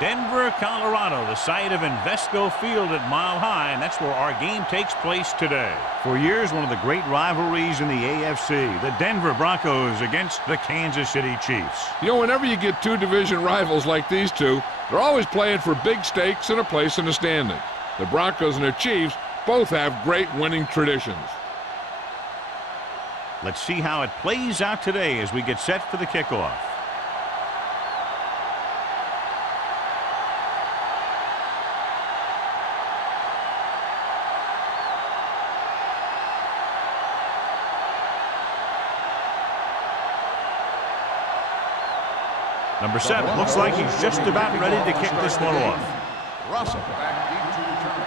Denver, Colorado, the site of Invesco Field at Mile High, and that's where our game takes place today. For years, one of the great rivalries in the AFC, the Denver Broncos against the Kansas City Chiefs. You know, whenever you get two division rivals like these two, they're always playing for big stakes and a place in the standings. The Broncos and the Chiefs both have great winning traditions. Let's see how it plays out today as we get set for the kickoff. Number 7 looks like he's just about ready to kick this one off. Russell back deep to return.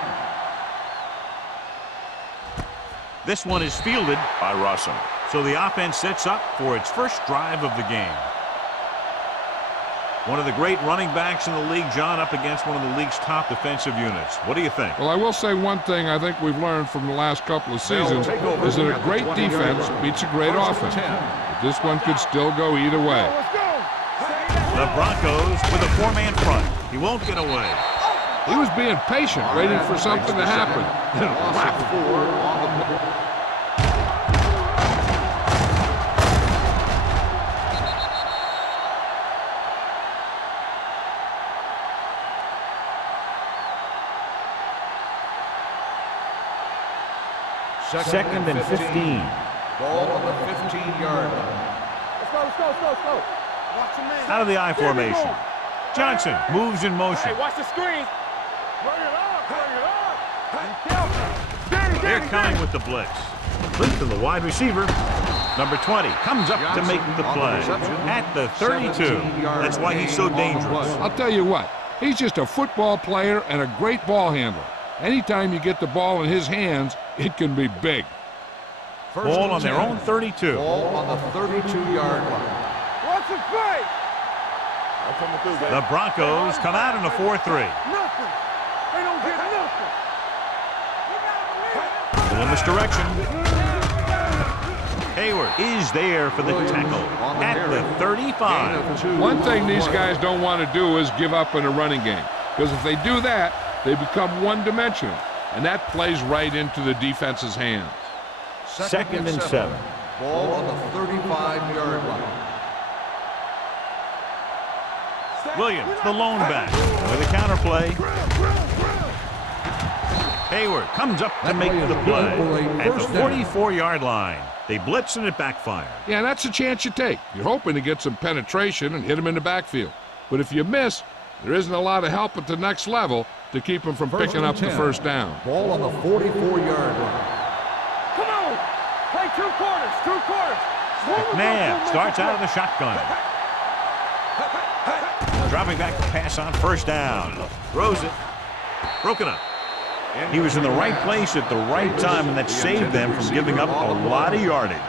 This one is fielded by Russell. So the offense sets up for its first drive of the game. One of the great running backs in the league, John, up against one of the league's top defensive units. What do you think? Well, I will say one thing I think we've learned from the last couple of seasons is that a great defense beats a great offense. But this one could still go either way. The Broncos with a 4-man front. He won't get away. He was being patient, waiting for something to happen. Second and 15. Ball on the 15-yard line. Let's go. Out of the I formation. Johnson moves in motion. Hey, watch the screen. Bring it up. They're coming with the blitz. Blitz to the wide receiver. Number 20 comes up to make the play at the 32. That's why he's so dangerous. I'll tell you what, he's just a football player and a great ball handler. Anytime you get the ball in his hands, it can be big. Ball on their own 32. Ball on the 32-yard line. What's the play? The Broncos come out in a 4-3. Nothing. They don't get nothing. Little misdirection. Hayward is there for the tackle at the 35. One thing these guys don't want to do is give up in a running game, because if they do that, they become one-dimensional, and that plays right into the defense's hands. Second and 7. Ball on the 35-yard line. Williams, the lone back, with a counterplay. Hayward comes up to make the play at the 44-yard line. They blitz and it backfires. Yeah, that's a chance you take. You're hoping to get some penetration and hit him in the backfield. But if you miss, there isn't a lot of help at the next level to keep him from picking up the first down. Ball on the 44-yard line. Come on. Play two quarters. McNabb starts out of the shotgun. Dropping back to pass on first down. Throws it. Broken up. He was in the right place at the right time, and that saved them from giving up a lot of yardage.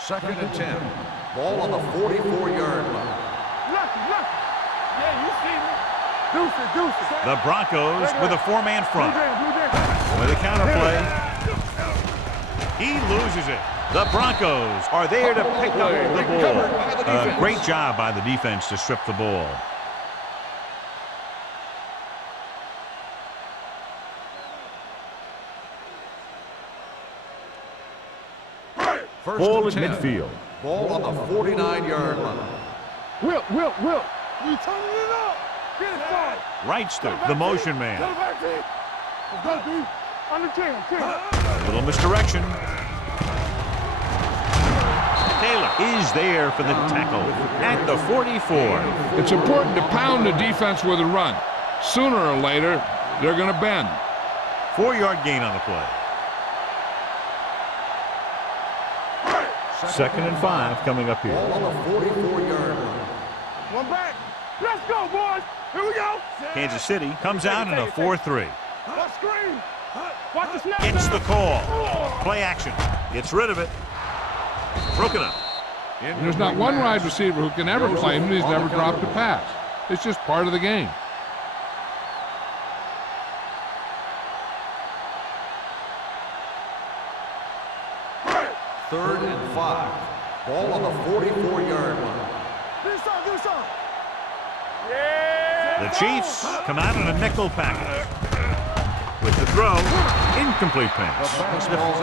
Second and 10. Ball on the 44-yard line. Yeah, you see me. Deuces. The Broncos with a 4-man front. With a counterplay. He loses it. The Broncos are there to pick up the ball. Great job by the defense to strip the ball. Ball at midfield. Ball on the 49-yard line. Will. We turning it up. Get it started. Wrightster, the motion man. Go back, D. Let's go, D. Under 10. A little misdirection. Taylor is there for the tackle at the 44. It's important to pound the defense with a run. Sooner or later, they're going to bend. 4-yard gain on the play. Second and 5 coming up here. Ball on the 44-yard line. One back. Let's go, boys. Here we go. Kansas City comes out in a 4-3. Watch screen. Watch the snap. Gets the call. Play action. Gets rid of it. Broken up. There's not one wide receiver who can ever claim that he's never dropped a pass. It's just part of the game. 3rd and 5. Ball on the 44-yard line. Do something. The Chiefs come out in a nickel package. With the throw, incomplete pass.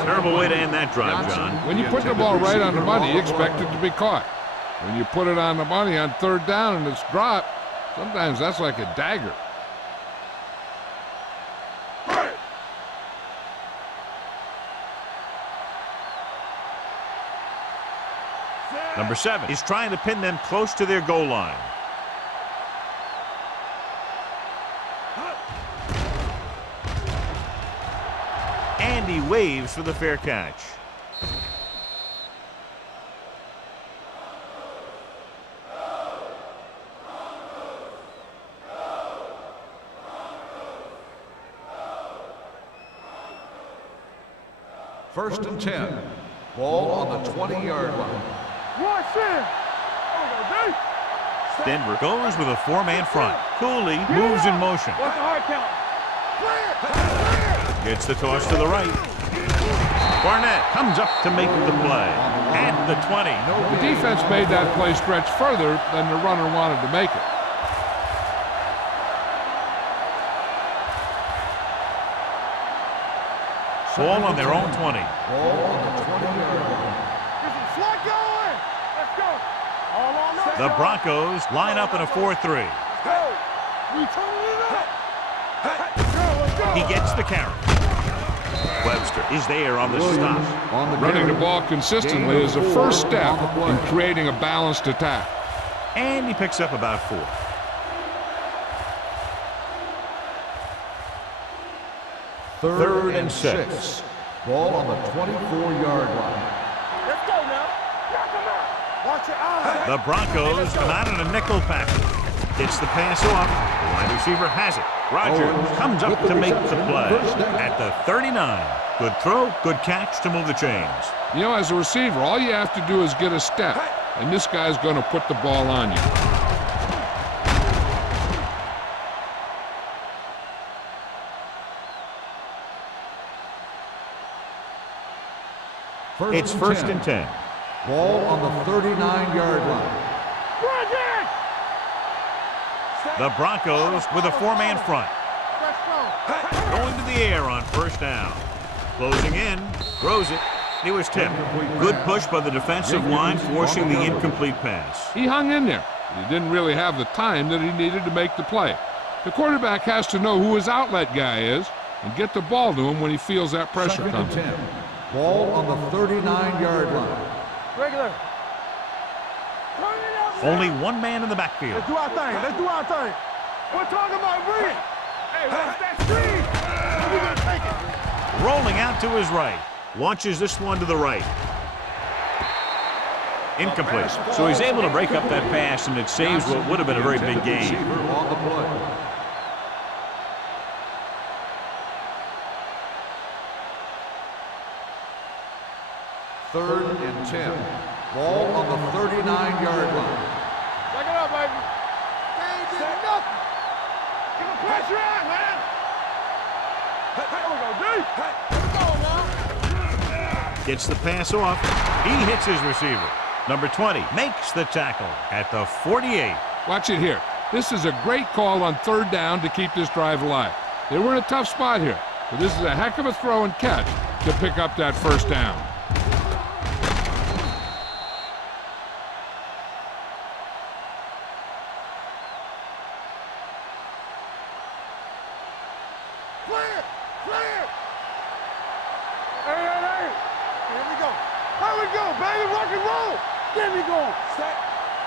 Terrible way to end that drive, John. When you put the ball right on the money, you expect it to be caught. When you put it on the money on 3rd down and it's dropped, sometimes that's like a dagger. Number 7 is trying to pin them close to their goal line. And he waves for the fair catch. First and 10. Ball on the 20-yard line. Watch it. Denver goes with a 4-man front. Cooley moves in motion. What's the hard count? Gets the toss to the right. Barnett comes up to make the play. At the 20. The defense made that play stretch further than the runner wanted to make it. Ball on their own 20. Ball on the 20-yard line. There's some slot going. Let's go. All on us. The Broncos line up in a 4-3. Let's go. We turning it up. Let's go. He gets the carry. Webster is there on the stop. On the Running the carry. ball consistently is the first step in creating a balanced attack. And he picks up about 4. Third and 6. Ball on the 24-yard line. Let's go now. Knock him out. Watch your eyes. The Broncos come out in a nickel package. Gets the pass off. The wide receiver has it. Rogers comes up to make the play. At the 39. Good throw, good catch to move the chains. You know, as a receiver, all you have to do is get a step, and this guy's going to put the ball on you. It's first and 10. Ball on the 39-yard line. The Broncos with a 4-man front. Going to the air on first down. Closing in, throws it. He was tipped. Good push by the defensive line, forcing the incomplete pass. He hung in there, but he didn't really have the time that he needed to make the play. The quarterback has to know who his outlet guy is and get the ball to him when he feels that pressure Second and coming. 10. Ball on the 39-yard line. Regular. Turn it up. Only one man in the backfield. Let's do our thing. We're talking about Bree. Hey, what's that screen? We're going to take it. Rolling out to his right. Launches this one to the right. Incomplete. So he's able to break up that pass, and it saves what would have been a very big gain. Receiver on the play. Third and 10. Ball on the 39-yard line. Back it up, baby. They ain't did nothing. Give him pressure on, man. There we go, D. Let's go now. Gets the pass off. He hits his receiver. Number 20 makes the tackle at the 48. Watch it here. This is a great call on 3rd down to keep this drive alive. They were in a tough spot here, but this is a heck of a throw and catch to pick up that first down. Clear. Hey. Here we go. Here we go, baby. Rock and roll. There we go. Set.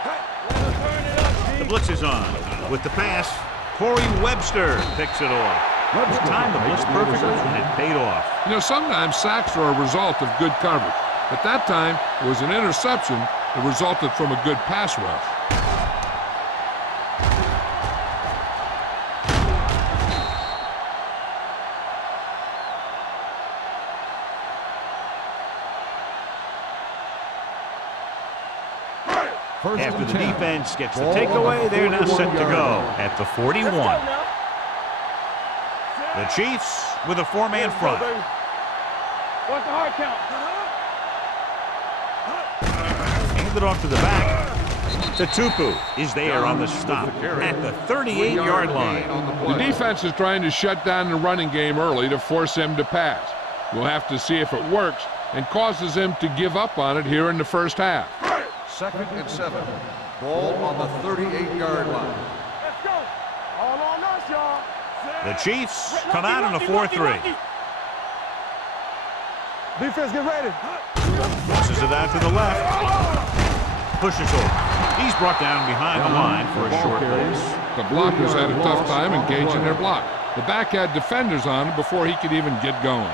Let us turn it up, The blitz is on. With the pass, Corey Webster picks it off. He timed the blitz perfectly, and it paid off. You know, sometimes sacks are a result of good coverage, but that time it was an interception that resulted from a good pass rush. After the defense gets the takeaway, they're now set to go at the 41. The Chiefs with a 4-man front. What's the hard count? Hand it off to the back. Tupu is there on the stop at the 38-yard line. The defense is trying to shut down the running game early to force him to pass. We'll have to see if it works and causes him to give up on it here in the first half. 2nd and 7. Ball on the 38-yard line. Let's go. All on us, y'all. The Chiefs come out in a 4-3. Defense, get ready. Tosses it out to the left. Pushes over. He's brought down behind the line for a short loss. The blockers had a tough time engaging their block. The back had defenders on him before he could even get going.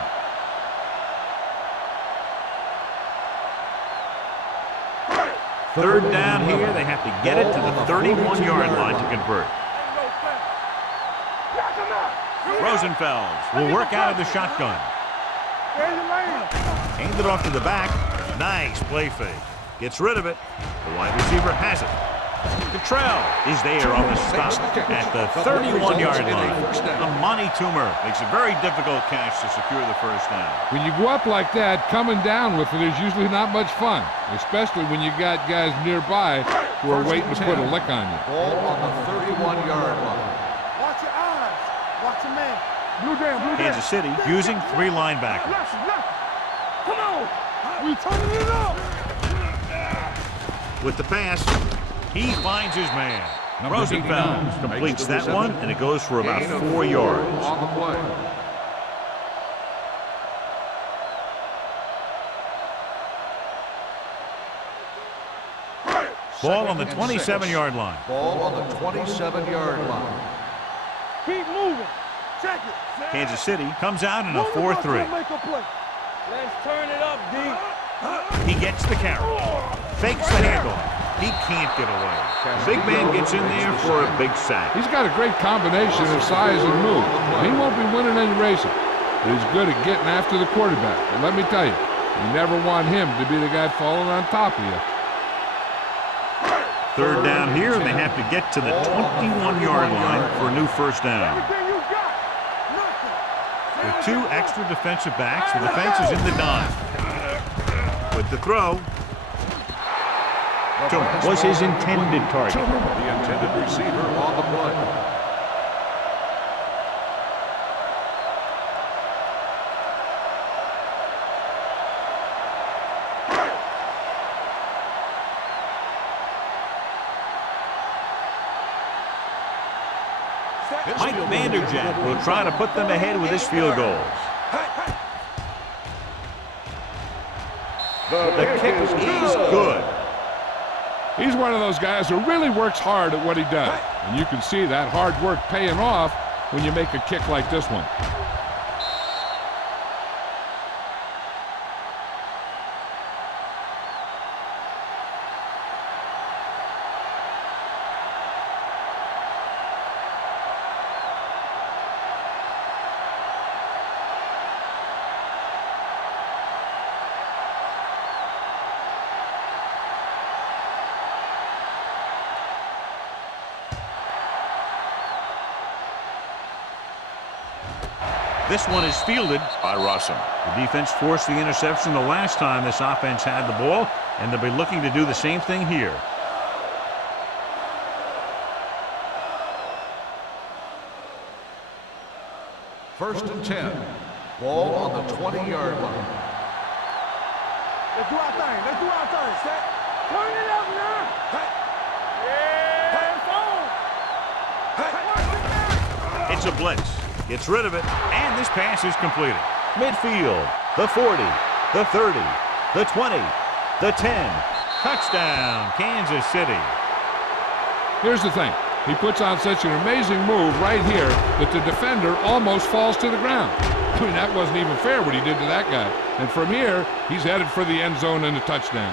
Third down here. They have to get it to the 31-yard line to convert. Rosenfels will work out of the shotgun. Hand it off to the back. Nice play fake. Gets rid of it. The wide receiver has it. Cottrell is there on the stop at the 31-yard line. Amani Toomer makes a very difficult catch to secure the first down. When you go up like that, coming down with it is usually not much fun, especially when you got guys nearby who are waiting to put a lick on you. Ball on the 31-yard line. Watch your eyes. Watch your man. Blue jam, blue jam. Kansas City using 3 linebackers. Come on. We turning it up. With the pass, he finds his man. Rosenfels completes that one, and it goes for about 4 yards. On the play. Ball on the 27-yard line. Ball on the 27-yard line. Keep moving. Check it. Kansas City comes out in a 4-3. Let's turn it up, D. He gets the carry. Fakes the handoff. He can't get away. Big man gets in there for a big sack. He's got a great combination of size and move. He won't be winning any races, but he's good at getting after the quarterback. And let me tell you, you never want him to be the guy falling on top of you. Third down here, and they have to get to the 21-yard line for a new first down. With 2 extra defensive backs, the defense is in the dime. With the throw, was his intended target. The intended receiver on the play. Mike Vanderjagt will try to put them ahead with his field goals. The kick is good. He's one of those guys who really works hard at what he does. And you can see that hard work paying off when you make a kick like this one. This one is fielded by Rossum. The defense forced the interception the last time this offense had the ball, and they'll be looking to do the same thing here. First and 10. Ball on the 20-yard line. Let's do our thing. Let's do our thing. Set. Turn it up now. Yeah. It's a blitz. Gets rid of it, and this pass is completed. Midfield, the 40, the 30, the 20, the 10. Touchdown, Kansas City. Here's the thing. He puts on such an amazing move right here that the defender almost falls to the ground. I mean, that wasn't even fair what he did to that guy. And from here, he's headed for the end zone and a touchdown.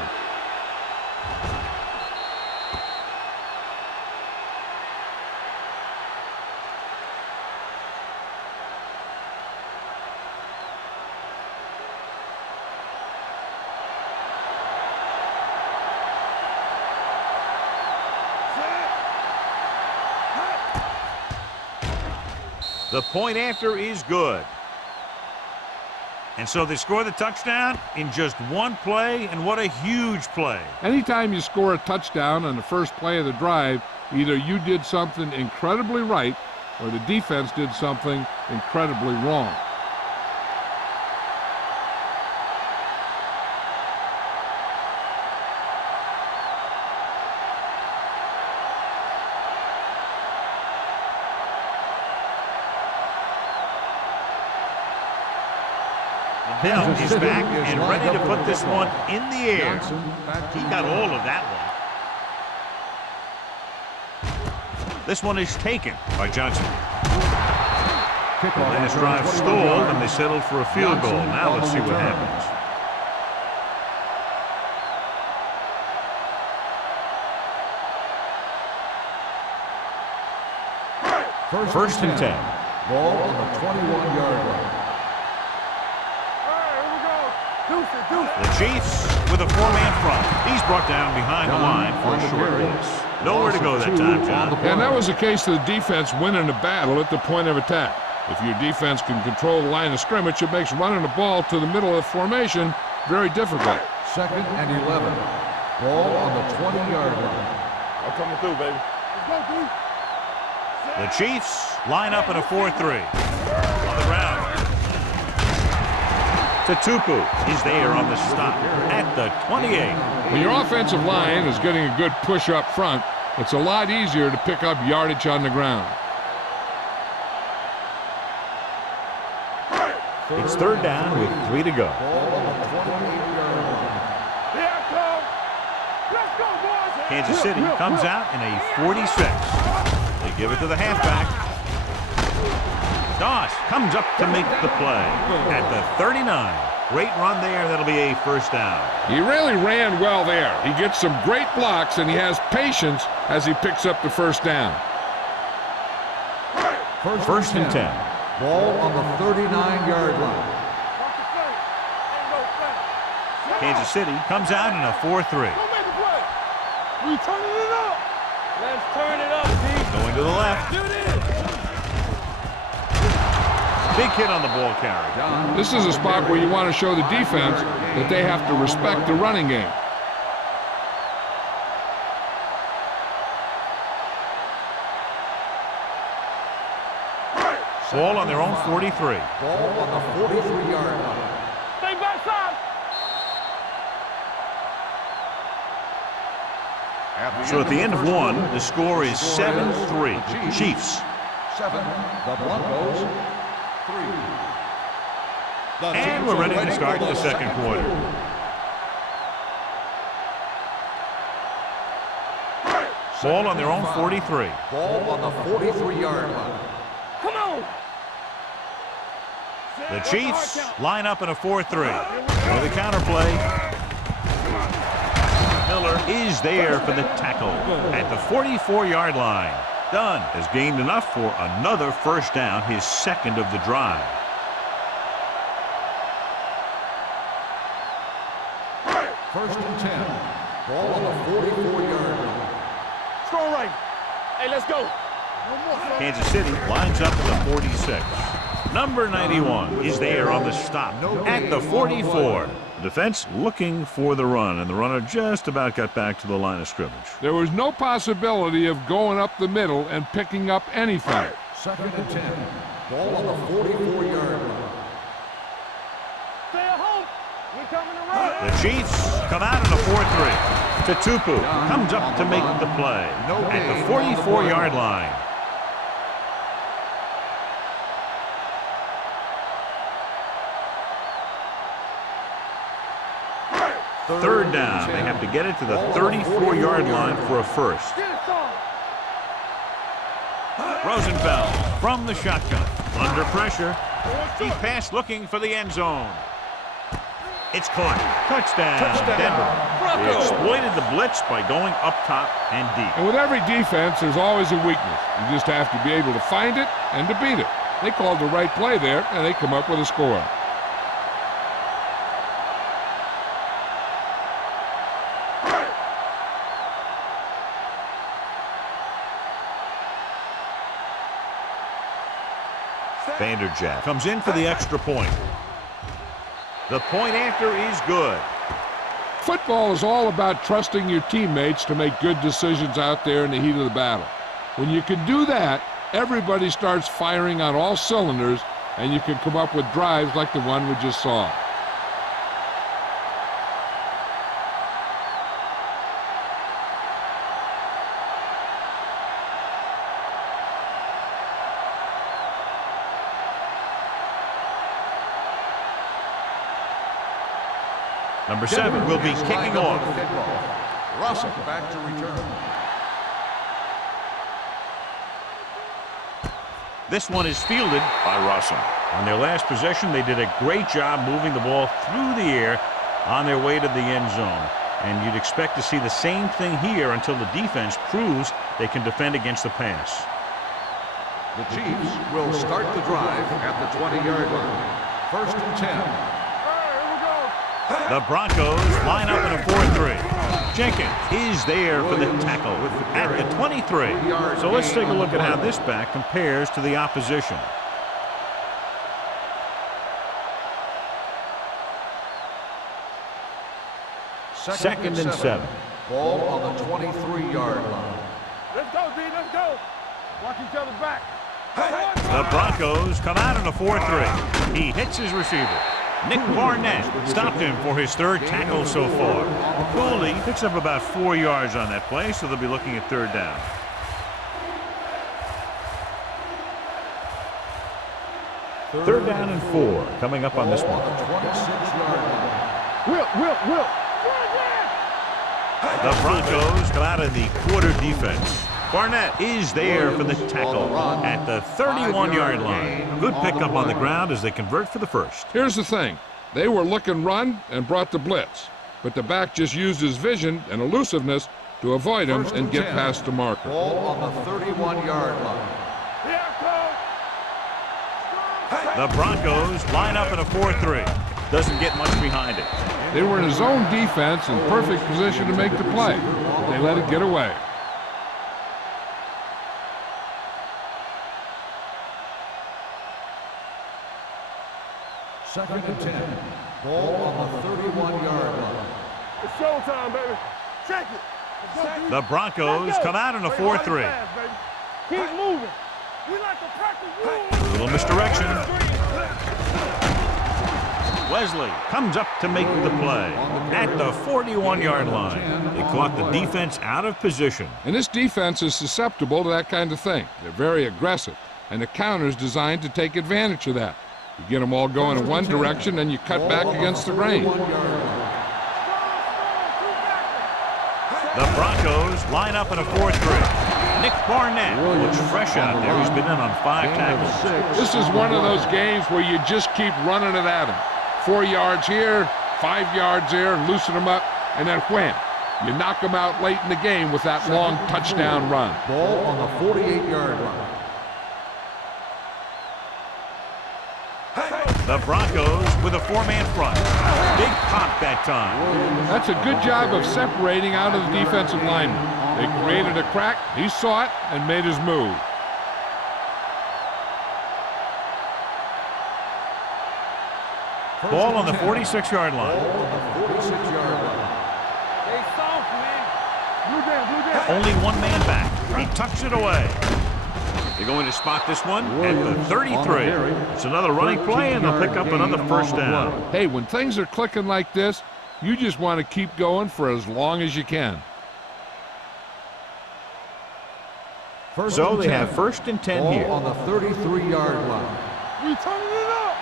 The point after is good. And so they score the touchdown in just one play, and what a huge play. Anytime you score a touchdown on the first play of the drive, either you did something incredibly right or the defense did something incredibly wrong. Hill is back and ready to put this one in the air. He got all of that one. This one is taken by Johnson. The last drive stalled, and they settled for a field goal. Now let's see what happens. First and 10. Ball on the 21-yard line. The Chiefs with a four-man front. He's brought down behind the line for a short loss. Nowhere to go that time, John. And that was the case of the defense winning the battle at the point of attack. If your defense can control the line of scrimmage, it makes running the ball to the middle of the formation very difficult. 2nd and 11. Ball on the 20-yard line. I'm coming through, baby. Let's go, dude. The Chiefs line up in a 4-3. On the ground. Tatupu is there on the stop at the 28. When your offensive line is getting a good push up front, it's a lot easier to pick up yardage on the ground. It's third down with 3 to go. Kansas City comes out in a 46. They give it to the halfback. Doss comes up to make the play at the 39. Great run there. That'll be a first down. He really ran well there. He gets some great blocks, and he has patience as he picks up the first down. First and 10. Ball on the 39-yard line. Kansas City comes out in a 4-3. We turning it up. Let's turn it up, D. Going to the left. Do this. Big hit on the ball carry. This is a spot where you want to show the defense that they have to respect the running game. Ball on their own 43. Ball on the 43-yard line. Stay backside. So at the end of one, the score is 7-3. Chiefs. 7. The Broncos. 3. And we're ready to start the second quarter. Ball on their own 43. Ball on the 43-yard line. Come on. The Chiefs line up in a 4-3. For the counter play. Miller is there for the tackle at the 44-yard line. Dunn has gained enough for another first down, his second of the drive. First and 10. Ball on the 44-yard line. Strong right. Hey, let's go. Kansas City lines up in the 46. Number 91 is there on the stop at the 44. Defense looking for the run, and the runner just about got back to the line of scrimmage. There was no possibility of going up the middle and picking up anything. 2nd and 10. Ball on the 44-yard line. Stay at home. We're coming around. The Chiefs come out in a 4-3. Tatupu comes up to make the play at the 44-yard line. Third down. They have to get it to the 34-yard line for a first. Rosenfeld from the shotgun. Under pressure. Deep pass looking for the end zone. It's caught. Touchdown, Denver. They exploited the blitz by going up top and deep. And with every defense, there's always a weakness. You just have to be able to find it and to beat it. They called the right play there, and they come up with a score. Vanderjagt comes in for the extra point. The point after is good. Football is all about trusting your teammates to make good decisions out there in the heat of the battle. When you can do that, everybody starts firing on all cylinders, and you can come up with drives like the one we just saw. Number 7 will be kicking off. Russell back to return. This one is fielded by Russell. On their last possession, they did a great job moving the ball through the air on their way to the end zone. And you'd expect to see the same thing here until the defense proves they can defend against the pass. The Chiefs will start the drive at the 20-yard line. 1st and 10. The Broncos line up in a 4-3. Jenkins is there for the tackle at the 23. So let's take a look at how this back compares to the opposition. Second and 7. Ball on the 23-yard line. Let's go, D. Let's go. Watch each other back. The Broncos come out in a 4-3. He hits his receiver. Nick Barnett stopped him for his 3rd tackle so far. Cooley picks up about 4 yards on that play, so they'll be looking at 3rd down. Third down and 4 coming up on this one. 26-yard line. Will. The Broncos come out in the quarter defense. Barnett is there for the tackle at the 31-yard line. Good pickup on the ground as they convert for the 1st. Here's the thing. They were looking run and brought the blitz, but the back just used his vision and elusiveness to avoid him and get past the marker. Ball on the 31-yard line. The Broncos line up in a 4-3. Doesn't get much behind it. They were in a zone defense in perfect position to make the play. They let it get away. 2nd and 10. Ball on the 31-yard line. It's showtime, baby. Check it. The Broncos come out in a 4-3. Keep moving. We like to practice. A little misdirection. Wesley comes up to make the play at the 41-yard line. They caught the defense out of position. And this defense is susceptible to that kind of thing. They're very aggressive, and the counter's designed to take advantage of that. You get them all going in one direction, and you cut back against the grain. The Broncos line up in a 4-3. Nick Barnett looks fresh out there. He's been in on 5 tackles. This is one of those games where you just keep running it at him. 4 yards here, 5 yards there, and loosen them up, and then wham. You knock them out late in the game with that long touchdown run. Ball on the 48-yard line. The Broncos with a 4-man front. Big pop that time. That's a good job of separating out of the defensive lineman. They created a crack, he saw it, and made his move. Ball on the 46-yard line. Ball on the 46-yard line. Stay soft, man. Blue down. Only one man back. He tucks it away. They're going to spot this one at the 33. It's another running play, and they'll pick up another 1st down. Hey, when things are clicking like this, you just want to keep going for as long as you can. So they have 1st and 10 here. Ball on the 33-yard line. We turning it up.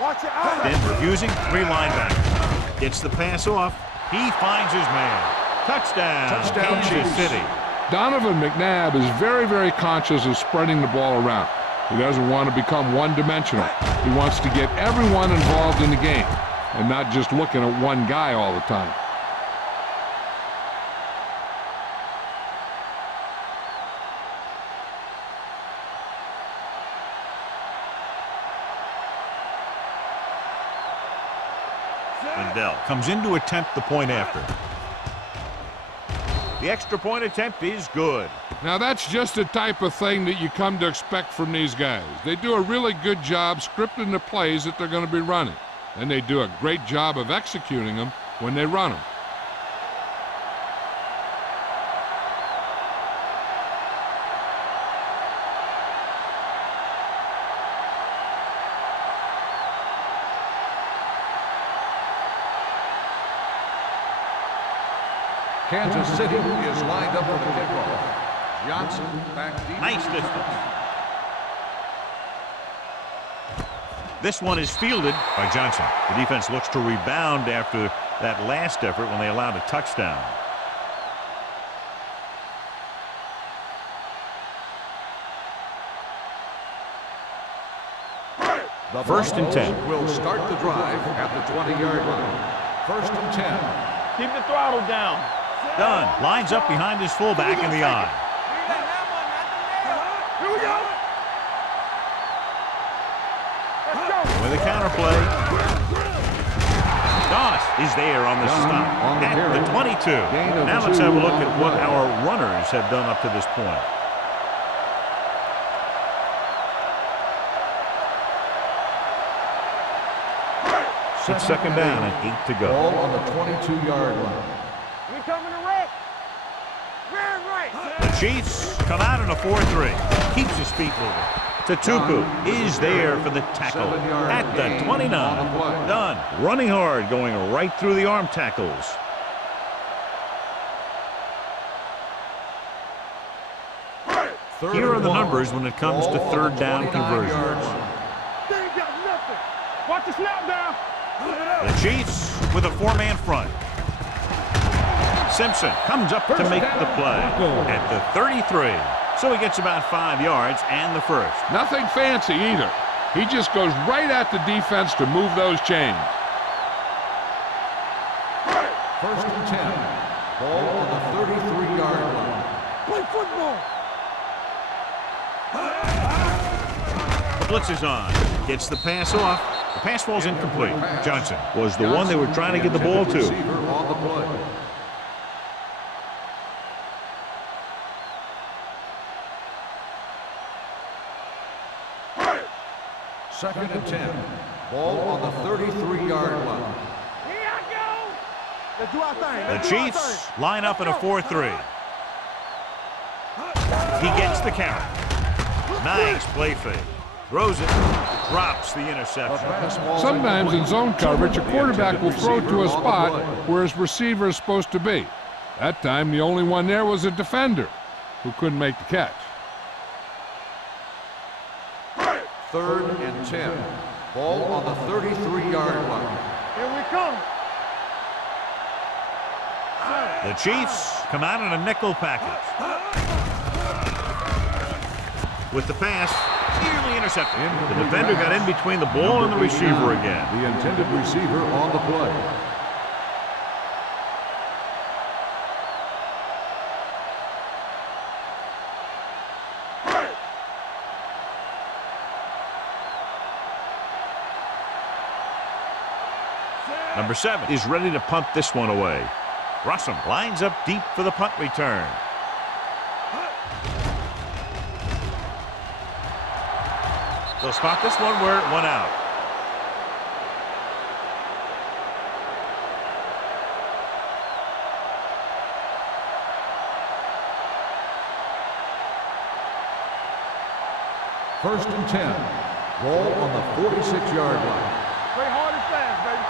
Watch your eyes. Then refusing, 3 linebackers. Gets the pass off. He finds his man. Touchdown, Kansas City. Donovan McNabb is very, very conscious of spreading the ball around. He doesn't want to become one-dimensional. He wants to get everyone involved in the game and not just looking at one guy all the time. Lindell comes in to attempt the point after. The extra point attempt is good. Now that's just the type of thing that you come to expect from these guys. They do a really good job scripting the plays that they're going to be running. and they do a great job of executing them when they run them. Kansas City is lined up for the kickoff. Johnson back deep. Nice distance. This one is fielded by Johnson. The defense looks to rebound after that last effort when they allowed a touchdown. The First and 10. Will start the drive at the 20-yard line. First and 10. Keep the throttle down. Dunn lines up behind his fullback in the eye. Here we go. Let's go. With a counterplay. Doss is there on the stop at the 22. Now let's have a look at what our runners have done up to this point. It's second down and 8 to go. Ball on the 22-yard line. We coming to wreck. Rear right. The Chiefs come out in a 4-3. Keeps his feet moving. Tatupu is there for the tackle at the 29. Dunn running hard, going right through the arm tackles. Here are the numbers when it comes to third down conversions. They ain't got nothing. Watch the snap down. The Chiefs with a four-man front. Simpson comes up to make the play at the 33. So he gets about 5 yards and the first. Nothing fancy either. He just goes right at the defense to move those chains. First and 10. Ball on the 33-yard line. Play football. The blitz is on. Gets the pass off. The pass falls incomplete. Johnson was the one they were trying to get the ball to. Receiver on the play. Second and 10. Ball on the 33-yard line. Here I go. Let's do our thing. The Let's do our Chiefs thing. line up in a 4-3. He gets the carry. Nice play fake. Throws it. Drops the interception. Sometimes in zone coverage, a quarterback will throw to a spot where his receiver is supposed to be. That time, the only one there was a defender who couldn't make the catch. Third and 10. Ball on the 33-yard line. Here we come. The Chiefs come out in a nickel package. With the pass, nearly intercepted. The defender got in between the ball and the receiver again. The intended receiver on the play. Number 7 is ready to punt this one away. Russell lines up deep for the punt return. They'll spot this one where it went out. First and 10. Ball on the 46-yard line. Play hard and fast, baby.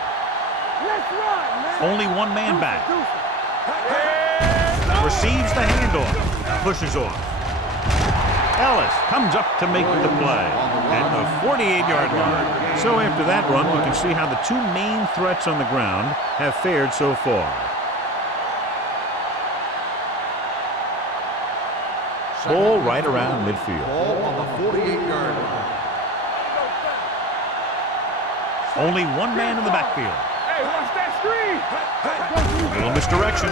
Let's run, man. Only one man back. Yeah. Receives the handoff. Pushes off. Ellis comes up to make the play at the 48-yard line. So after that run, we can see how the two main threats on the ground have fared so far. Ball right around midfield. Ball on the 48-yard line. Only one man in the backfield. Hey, watch that screen. Little misdirection.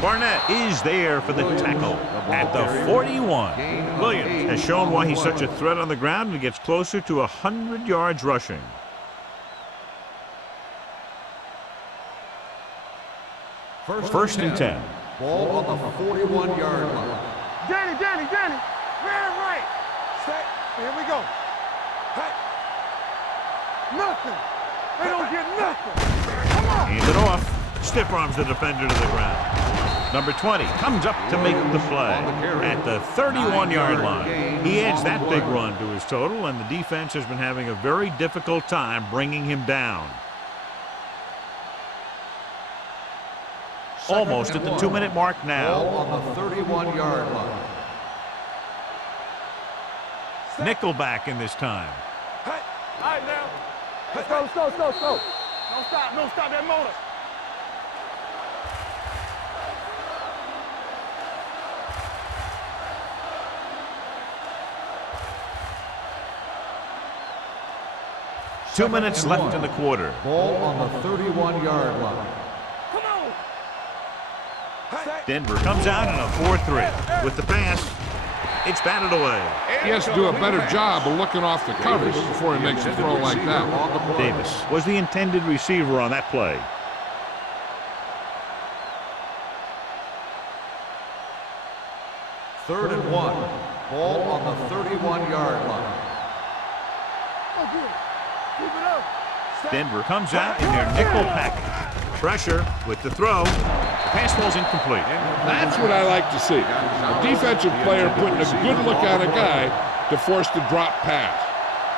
Barnett is there for the tackle at the 41. Williams has shown why he's such a threat on the ground and gets closer to 100 yards rushing. First and 10. Ball on the 41-yard line. Danny. Rear right. Set. Here we go. Hey. Nothing. They don't get nothing. Come on. Hands it off. Stiff arms the defender to the ground. Number 20 comes up to make the play at the 31-yard line. He adds that big run to his total, and the defense has been having a very difficult time bringing him down. Almost at the 2-minute mark now. Ball on the 31-yard line. Nickelback in this time. Hey. All right, now. Let's go, let's go, let's go, let's go. Don't stop that motor. Two minutes left in the quarter. Ball on the 31-yard line. Come on. Denver comes out in a 4-3. With the pass, it's batted away. He has to do a better job of looking off the covers before he makes a throw like that. Davis was the intended receiver on that play. Third and 1. Ball on the 31-yard line. Oh, good. Keep it up. Denver comes out in their nickel package. Pressure with the throw. The pass falls incomplete. That's what I like to see. A defensive player putting a good look at a guy to force the drop pass.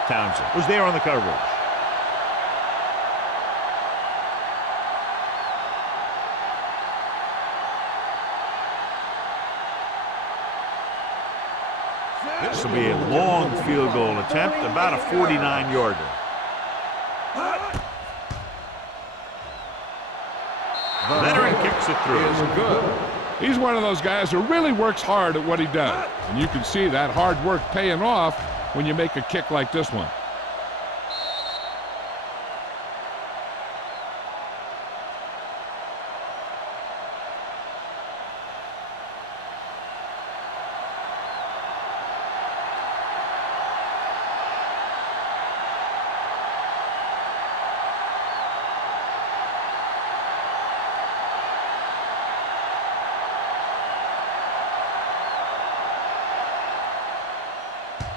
Townsend was there on the coverage. This will be a long field goal attempt, about a 49-yarder. The veteran kicks it through. He's one of those guys who really works hard at what he does. And you can see that hard work paying off when you make a kick like this one.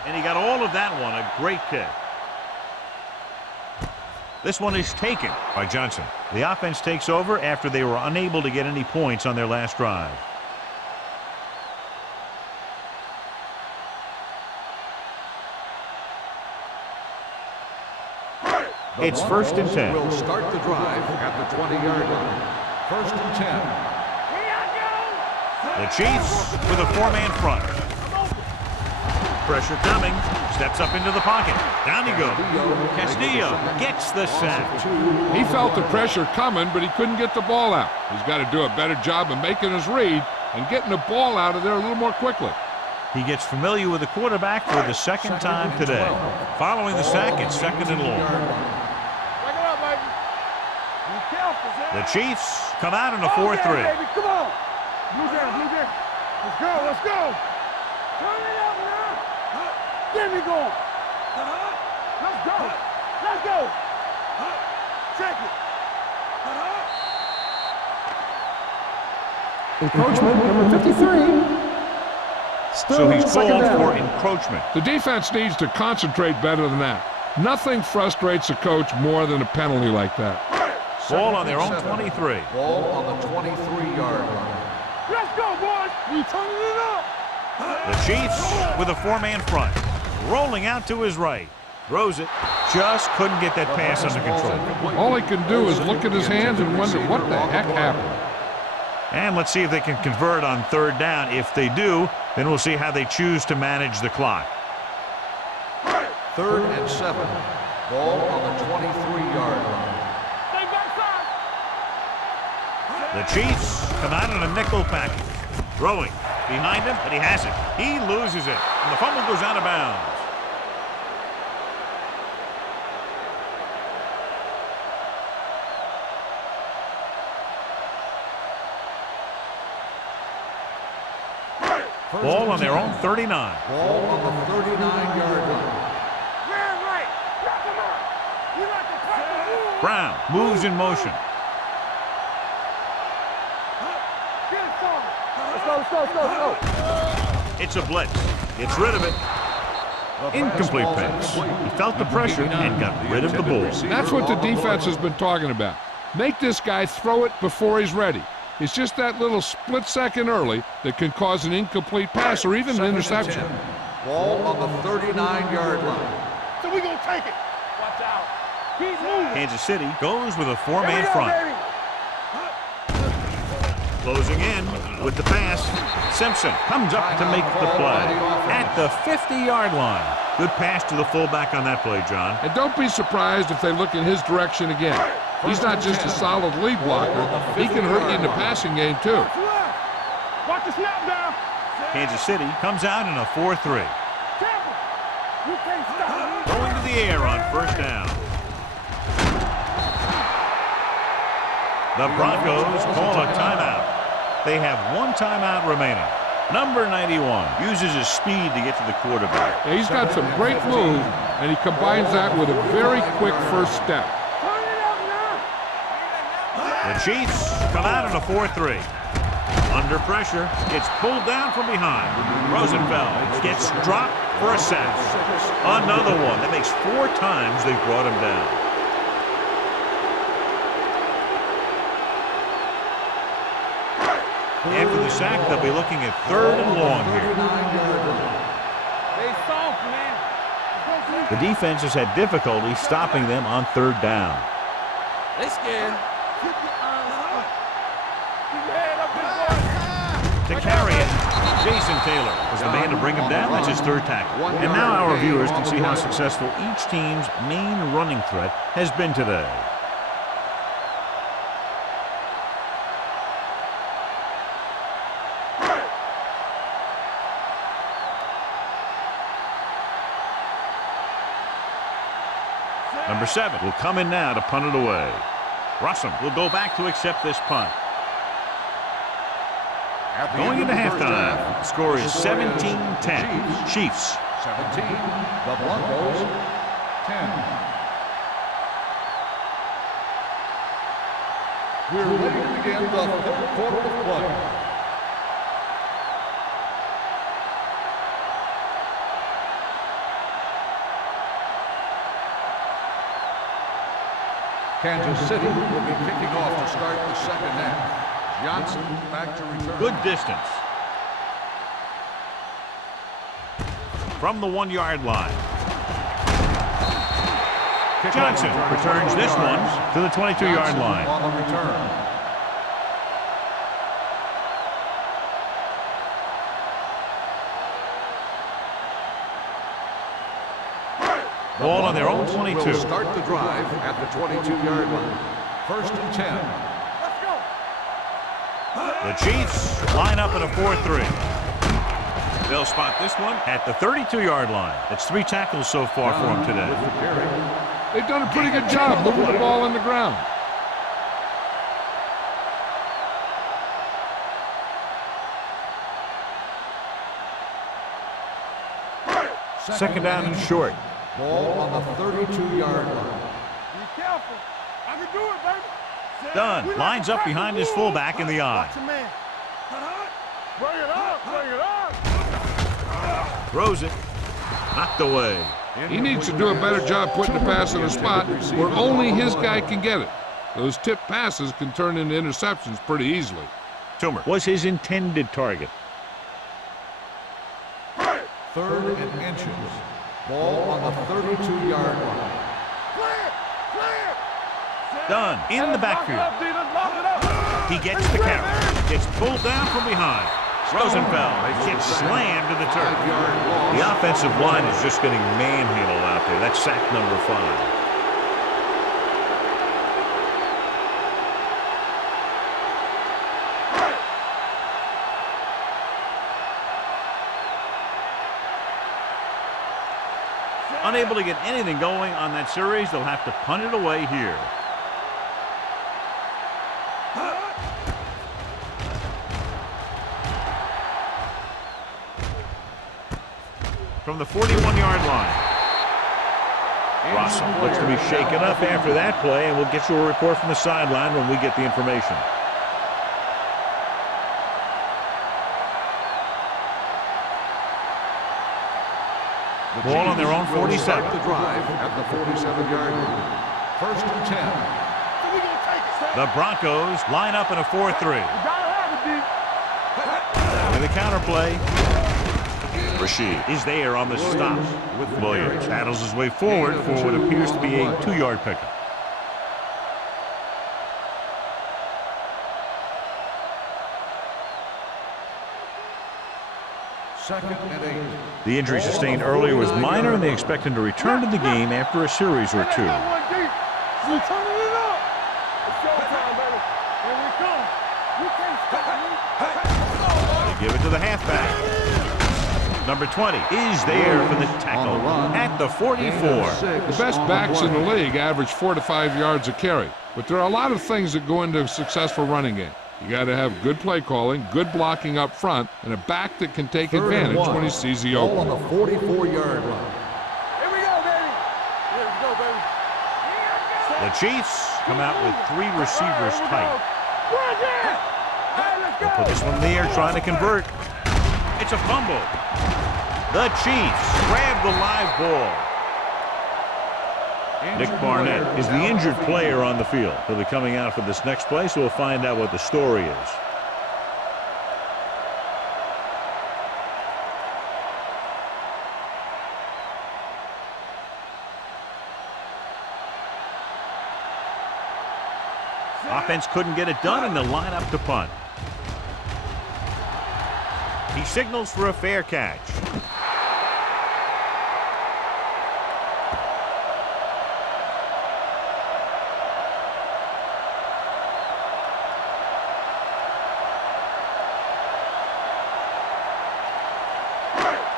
And he got all of that one, a great kick. This one is taken by Johnson. The offense takes over after they were unable to get any points on their last drive. It's first and 10. Will start the drive at the 20-yard line. First and 10. The Chiefs with a 4-man front. Pressure coming. Steps up into the pocket. Down he goes. Castillo gets the sack. He felt the pressure coming, but he couldn't get the ball out. He's got to do a better job of making his read and getting the ball out of there a little more quickly. He gets familiar with the quarterback for the second time today. Following the sack, it's second and long. The Chiefs come out in a 4-3. Come on. Blue down. Let's go, let's go. Turn it up now. Get me going. Let's go. Let's go. Check it. Encroachment, number 53. So he's called for encroachment. The defense needs to concentrate better than that. Nothing frustrates a coach more than a penalty like that. Ball on their own 23. Ball on the 23-yard line. Let's go, boys. We turning it up. The Chiefs with a 4-man front. Rolling out to his right. Throws it. Just couldn't get that pass under control. All he can do is look at his hands and wonder what the heck happened. And let's see if they can convert on third down. If they do, then we'll see how they choose to manage the clock. Third and 7. Ball on the 23-yard line. The Chiefs come out in a nickel package. Throwing behind him, but he has it. He loses it, and the fumble goes out of bounds. Ball on their own 39. Ball on the 39-yard line. Brown moves in motion. Let's go. It's a blitz. Gets rid of it. Incomplete pass. He felt the pressure and got rid of the ball. That's what the defense has been talking about. Make this guy throw it before he's ready. It's just that little split second early that can cause an incomplete pass or even an interception. Ball on the 39-yard line. So we gonna take it. Watch out. Keep moving. Kansas City goes with a four-man front. Closing in with the pass. Simpson comes up to make the play at the 50-yard line. Good pass to the fullback on that play, John. And don't be surprised if they look in his direction again. He's not just a solid lead blocker. He can hurt you in the passing game, too. Watch the snap down. Kansas City comes out in a 4-3. You can't stop. Going to the air on first down. The Broncos call a timeout. They have one timeout remaining. Number 91 uses his speed to get to the quarterback. Yeah, he's got some great move, and he combines that with a very quick first step. The Chiefs come out in a 4-3. Under pressure, gets pulled down from behind. Rosenfeld gets dropped for a sack. Another one. That makes 4 times they've brought him down. After the sack, they'll be looking at 3rd and long here. They soft, man. The defense has had difficulty stopping them on 3rd down. They scared. To carry it, Jason Taylor is the man to bring him down. That's his 3rd tackle. And now our viewers can see how successful each team's main running threat has been today. Number 7 will come in now to punt it away. Russell will go back to accept this punt. Going into halftime, score is 17-10. Chiefs. 17, the Broncos, 10. We're ready to begin the 3rd quarter of play. Kansas City will be kicking off to start the 2nd half. Johnson back to return. Good distance. From the 1-yard line. Johnson returns this one to the 22-yard line. On the return. Ball on their own 22. Will start the drive at the 22-yard line. 1st and 10. The Chiefs line up in a 4-3. They'll spot this one at the 32-yard line. That's 3 tackles so far for him today. They've done a pretty good job moving the ball on the ground. Second down and short. Ball on the 32-yard line. Be careful. I can do it, baby. Dunn lines up behind his fullback in the eye. Watch your man. Bring it up. Bring it up. Throws it. Knocked away. He needs to do a better job putting the pass in a spot where only his guy can get it. Those tip passes can turn into interceptions pretty easily. Toomer was his intended target. 3rd and inches. Ball on the 32-yard line. Clear. Clear. Dunn in the backfield. He gets the carry. Gets pulled down from behind. Rosenfeld gets slammed to the turf. The offensive line is just getting manhandled out there. That's sack number 5. Unable to get anything going on that series, they'll have to punt it away here. From the 41-yard line. Russell looks to be shaken up after that play, and we'll get you a report from the sideline when we get the information. The Ball on their own Chiefs will 47. start the drive at the 47-yard line. First and 10. The Broncos line up in a 4-3. With a counterplay. Rashid is there on the stop. Williams battles his way forward for what appears to be a 2-yard pickup. Second and 8. The injury sustained earlier was minor, and they expect him to return to the game after a series or two. They give it to the halfback. Number 20 is there for the tackle at the 44. The best backs in the league average 4 to 5 yards a carry, but there are a lot of things that go into a successful running game. You got to have good play calling, good blocking up front, and a back that can take advantage when he sees the Ball on opening. the 44-yard line. Here we go, baby. Here we go, baby. The Chiefs come out with 3 receivers tight. They'll put this one in the air, trying to convert. It's a fumble. The Chiefs grab the live ball. Nick Barnett is the injured player on the field. He'll be coming out for this next play, so we'll find out what the story is. Offense couldn't get it done, and they'll line up to punt. He signals for a fair catch.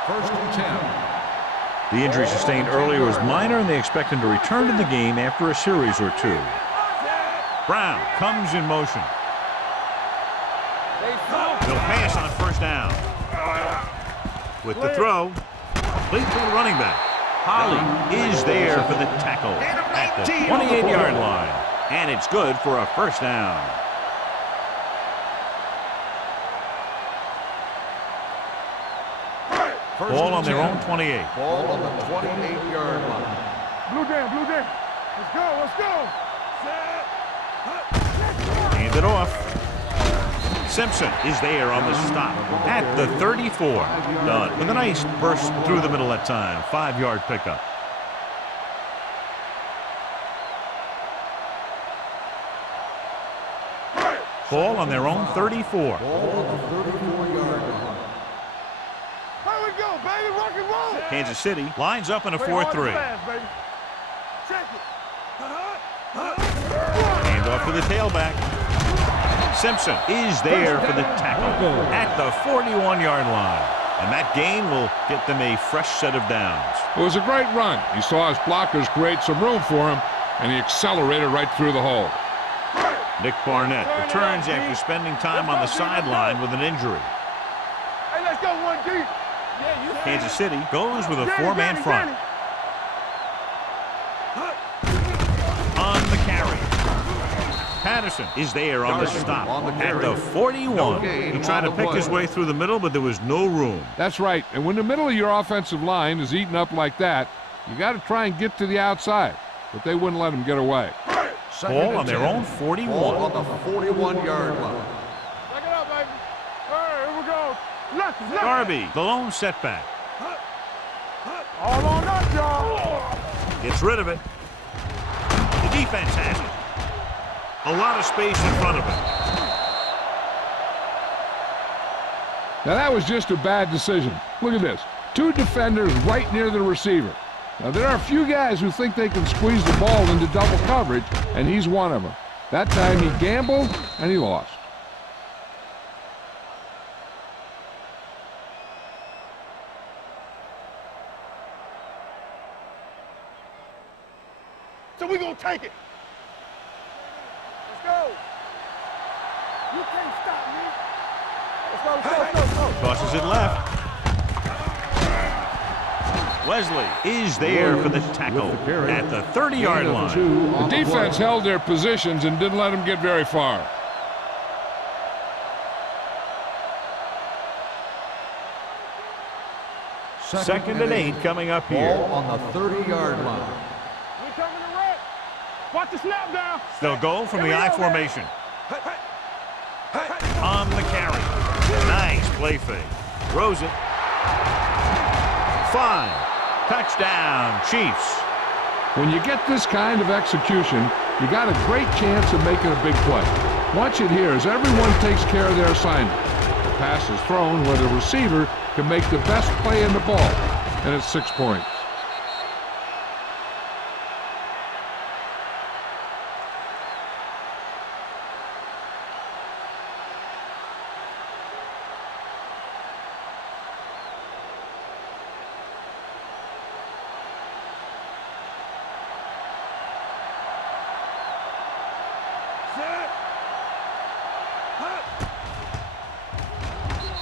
First and 10. The injury sustained earlier was minor, and they expect him to return to the game after a series or two. Brown comes in motion. He'll pass on first down. With the throw, complete to the running back. Holly is there for the tackle at the 28-yard line. And it's good for a first down. Ball on their own 28. Ball on the 28-yard line. Blue jam, blue jam. Let's go, let's go. Hand it off. Simpson is there on the stop at the 34. Done with a nice burst through the middle that time. 5-yard pickup. Ball on their own 34. Ball on the 34-yard line. Here we go, baby. Rock and roll. Kansas City lines up in a Play hard 4-3. and fast, baby. Check it. Hand off to the tailback. Simpson is there for the tackle at the 41-yard line. And that gain will get them a fresh set of downs. It was a great run. He saw his blockers create some room for him, and he accelerated right through the hole. Nick Barnett returns after spending time on the sideline with an injury. Hey, let's go, 1D. Kansas City goes with a 4-man front. On the carry. Patterson is there on the stop at the 41. He tried to pick his way through the middle, but there was no room. That's right. And when the middle of your offensive line is eaten up like that, you got to try and get to the outside. But they wouldn't let him get away. Ball on their own 41. Ball on the 41-yard line. Back it up, baby. All right, here we go. Left. Darby, the lone setback. All on us, y'all. Gets rid of it. The defense has it. A lot of space in front of him. Now that was just a bad decision. Look at this. 2 defenders right near the receiver. Now there are a few guys who think they can squeeze the ball into double coverage, and he's one of them. That time he gambled, and he lost. So we gonna take it. Let's go. You can't stop me. Let's go. Tosses it left. Wesley is there for the tackle at the 30-yard line. The defense held their positions and didn't let him get very far. 2nd and 8 coming up here. Ball on the 30-yard line. We coming to red. Watch the snap down. They'll go from the I formation. On the carry. Nice play fake. Throws it. 5. Touchdown, Chiefs. When you get this kind of execution, you got a great chance of making a big play. Watch it here as everyone takes care of their assignment. The pass is thrown where the receiver can make the best play in the ball, and it's 6 points.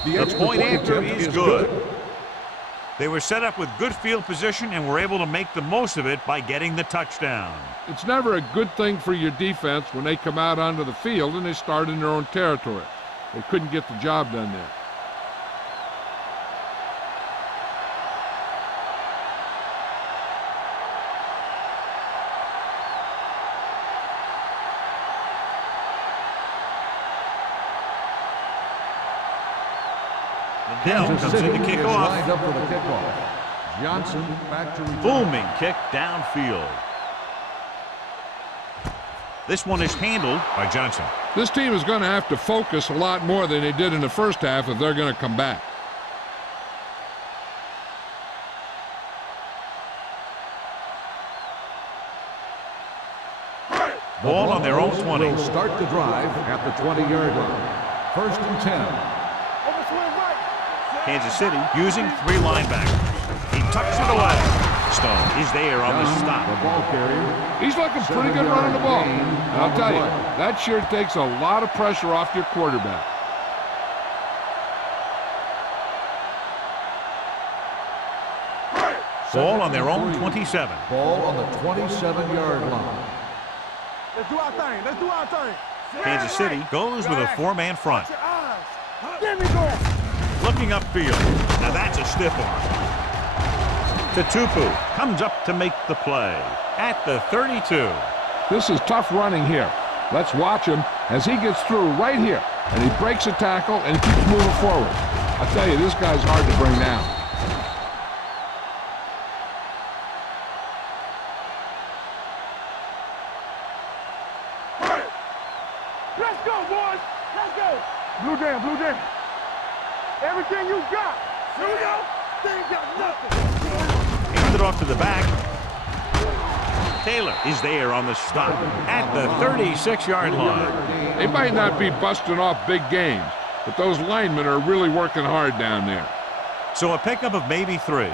The point after is good. They were set up with good field position and were able to make the most of it by getting the touchdown. It's never a good thing for your defense when they come out onto the field and they start in their own territory. They couldn't get the job done there. Dell comes in to kick off. Lined up for the kickoff. Johnson back to return. Booming kick downfield. This one is handled by Johnson. This team is going to have to focus a lot more than they did in the first half if they're going to come back. Ball on their own 20. Will start the drive at the 20-yard line. 1st and 10. Kansas City using 3 linebackers. He tucks it away. Stone is there on the stop. The ball carrier. He's looking pretty good running the ball. And I'll tell you, that sure takes a lot of pressure off your quarterback. Ball on their own 27. Ball on the 27-yard line. Let's do our thing. Let's do our thing. Kansas City goes with a 4-man front. Get me going. Looking upfield. Now that's a stiff arm. Tupu comes up to make the play at the 32. This is tough running here. Let's watch him as he gets through right here. And he breaks a tackle and keeps moving forward. I tell you, this guy's hard to bring down. Let's go, boys. Let's go. Blue jam, blue jam. Everything you got. Here we go. They ain't got nothing. Hands it off to the back. Taylor is there on the stop at the 36-yard line. They might not be busting off big games, but those linemen are really working hard down there. So a pickup of maybe 3.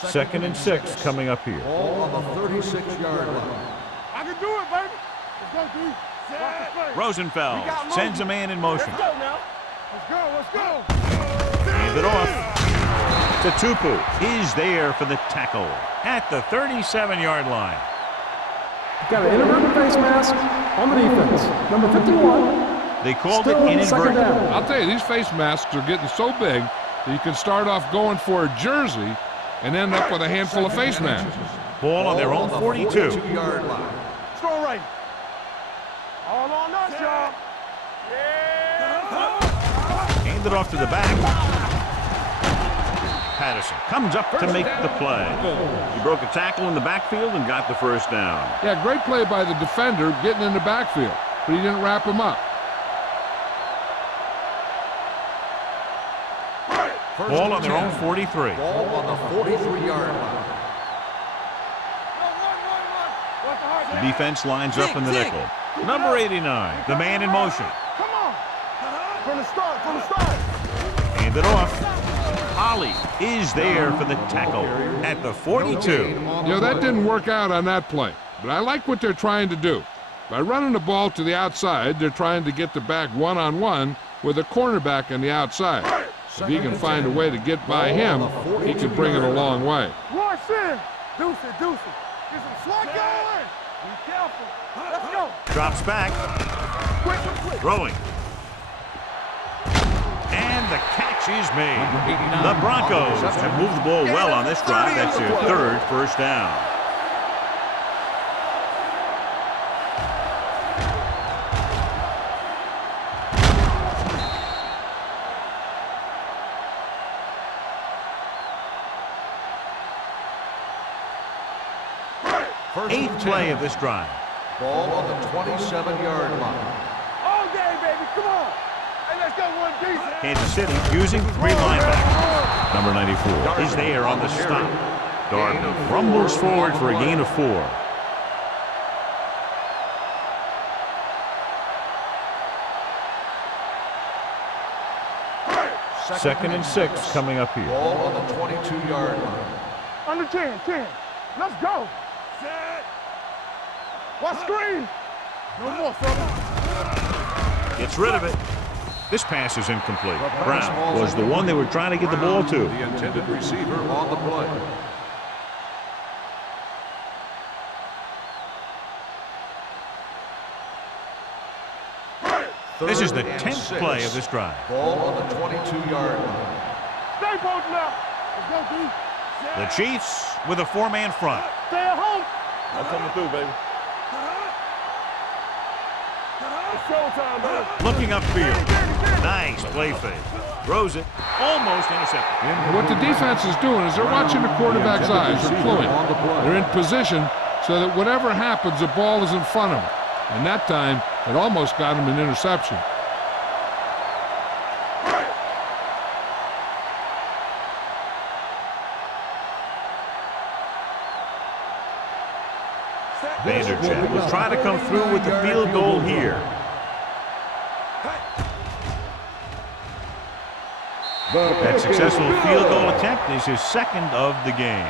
2nd and 6 coming up here. Ball on the 36-yard line. I can do it, baby. Let's go, D. Watch the play. Rosenfeld sends a man in motion. Let's go now. Let's go, let's go. Hand it off. Tupu is there for the tackle at the 37-yard line. Got an inadvertent face mask on the defense. Number 51. They called Still it on 2nd inadvertent. down. I'll tell you, these face masks are getting so big that you can start off going for a jersey and end up with a handful of face masks. Ball on their own 42. 42-yard line. Strong right. All on us, y'all. Yeah. Hand it off to the back. Patterson comes up to make the play. He broke a tackle in the backfield and got the first down. Yeah, great play by the defender getting in the backfield, but he didn't wrap him up. Ball on their own 43. Ball on the 43-yard line. The defense lines up in the nickel. Number 89, the man in motion. Come on. From the start, from the start. Hand it off. Ollie is there for the tackle at the 42. You know, that didn't work out on that play, but I like what they're trying to do. By running the ball to the outside, they're trying to get the back one-on-one with a cornerback on the outside. If he can find a way to get by him, he can bring it a long way. Rush in. Deuce it, deuce it. Get some slot going. Be careful. Let's go. Drops back. Quick, quick, quick. Throwing. And the catch is made. The Broncos have moved the ball well on this drive. That's their third first down. Eighth play of this drive. Ball on the 27-yard line. All day, baby. Come on. Hey, let's go one deep. Kansas City using three linebackers. Number 94 is there on the stop. Darden rumbles forward for a gain of 4. Second and 6 coming up here. Ball on the 22-yard line. Under 10. Let's go. What screen? No more, fella. Gets rid of it. This pass is incomplete. Brown was the one they were trying to get the ball to. The intended receiver on the play. This is the 10th play of this drive. Ball on the 22-yard line. Stay posted up. Let's go, D. The Chiefs with a 4-man front. Stay at home. I'm coming through, baby. It's showtime, baby. Looking upfield. Nice play fake. Throws it. Almost intercepted. And what the defense is doing is they're watching the quarterback's eyes. They're fluent. They're in position so that whatever happens, the ball is in front of them. And that time, it almost got him an interception. Vanderjagt will try to come through with the field goal here. That successful field goal attempt is his second of the game.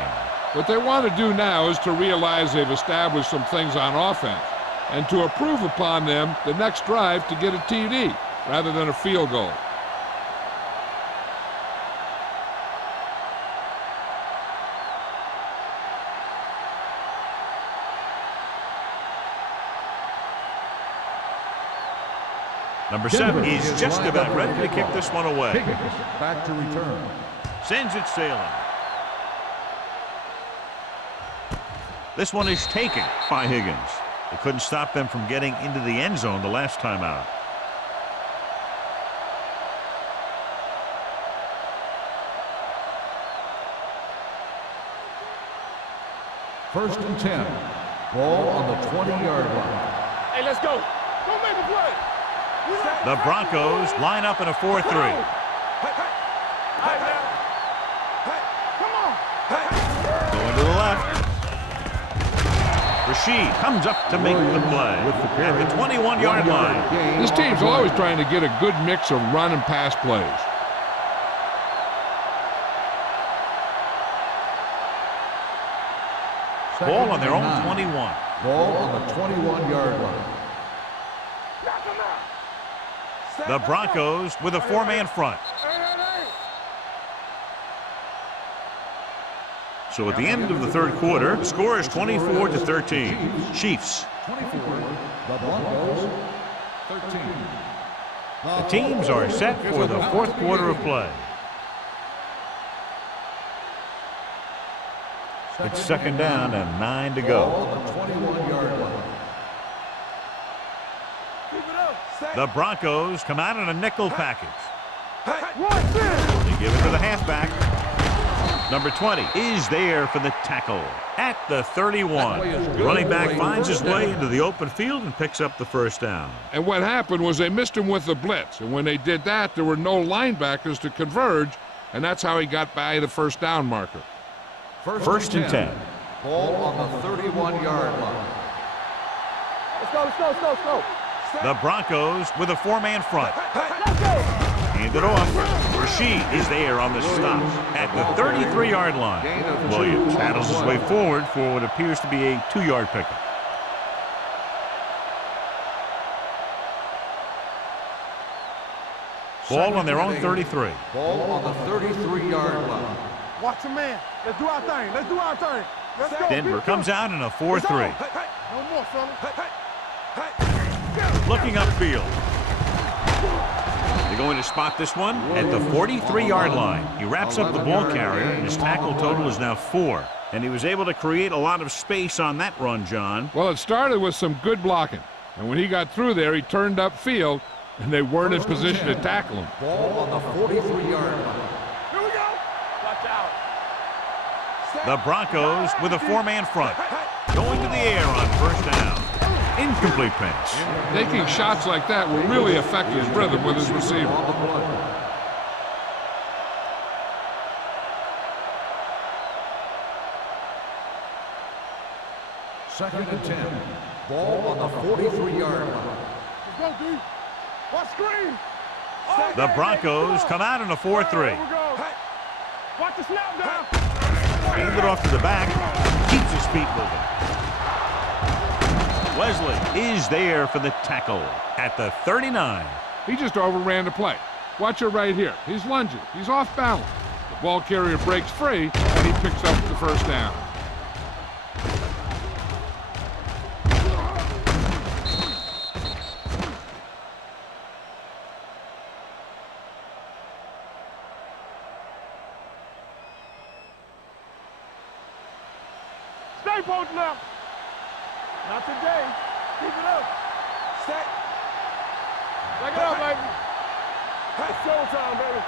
What they want to do now is to realize they've established some things on offense and to improve upon them the next drive to get a TD rather than a field goal. Number 7 is just about ready to kick this one away. Back to return. Sends it sailing. This one is taken by Higgins. They couldn't stop them from getting into the end zone the last time out. First and 10. Ball on the 20-yard line. Hey, let's go. Don't make a play. The Broncos line up in a 4-3. Hey, now. Come on. Going to the left. Rashid comes up to make the play at the 21-yard line. This team's always trying to get a good mix of run and pass plays. Ball on their own 21. Ball on the 21-yard line. The Broncos with a 4-man front. So at the end of the third quarter, the score is 24-13. Chiefs. 24. The Broncos. 13. The teams are set for the fourth quarter of play. It's second down and 9 to Ball go. on the 21-yard line. The Broncos come out in a nickel package. What's this? They give it to the halfback. Number 20 is there for the tackle at the 31. Running back finds his way into the open field and picks up the first down. And what happened was they missed him with the blitz. And when they did that, there were no linebackers to converge, and that's how he got by the first down marker. First and 10. Ball on the 31-yard line. Let's go. The Broncos with a 4-man front. Let's go. Hand it off. Rashid is there on the stop at the 33-yard line. Williams paddles his way forward for what appears to be a 2-yard pickup. Ball on their own 33. Ball on the 33-yard line. Watch the man. Let's do our thing. Let's go. Denver comes out in a 4-3. No more, fella. Looking upfield. They're going to spot this one at the 43-yard line. He wraps up the ball carrier, and his tackle total is now 4. And he was able to create a lot of space on that run, John. Well, it started with some good blocking. And when he got through there, he turned upfield, and they weren't in position to tackle him. Ball on the 43-yard line. Here we go. Watch out. The Broncos with a 4-man front. Going to the air on first down. Incomplete pass. Taking shots like that will really affect his rhythm with his receiver. On the play. Second and 10. Ball on the 43-yard line. Let's go, D. Watch screen. The Broncos come out in a 4-3. Here we go. Watch the snap down. Hand it off to the back. Keeps his feet moving. Wesley is there for the tackle at the 39. He just overran the play. Watch it right here. He's lunging. He's off balance. The ball carrier breaks free, and he picks up the first down. Stay posted up. Not today. Keep it up. Set. Take it up, baby. It's showtime, baby.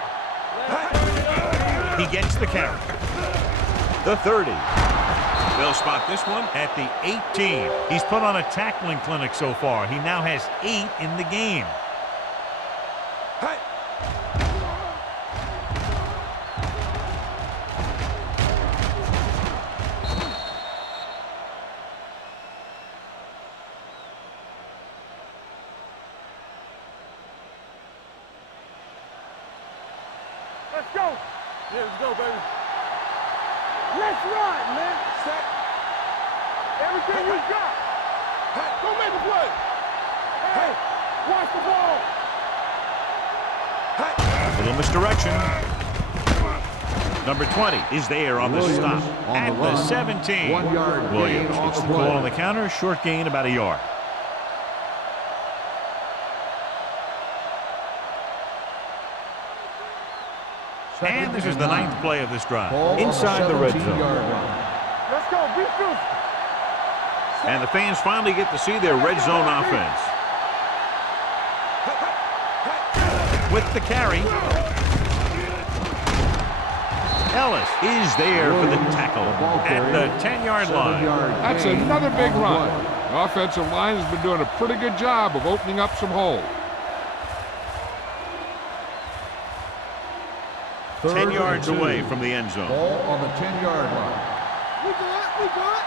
He gets the carry. The 30. They'll spot this one at the 18. He's put on a tackling clinic so far. He now has 8 in the game. Let's go. Yeah, let's go, baby. Let's run, man. Set. Everything you got. Go make a play. Hey, watch the ball. A little misdirection. Number 20 is there on the stop at the 17. 1 yard. Williams gain on gets the the ball play. on the counter. Short gain about a yard. And this is the 9th play of this drive. Ball Inside the red zone. 17-yard line. Let's go. Be good. And the fans finally get to see their red zone offense. With the carry. Ellis is there for the tackle at the 10-yard line. That's another big run. The offensive line has been doing a pretty good job of opening up some holes. 10 yards away from the end zone. Ball on the 10-yard line. We good. We good.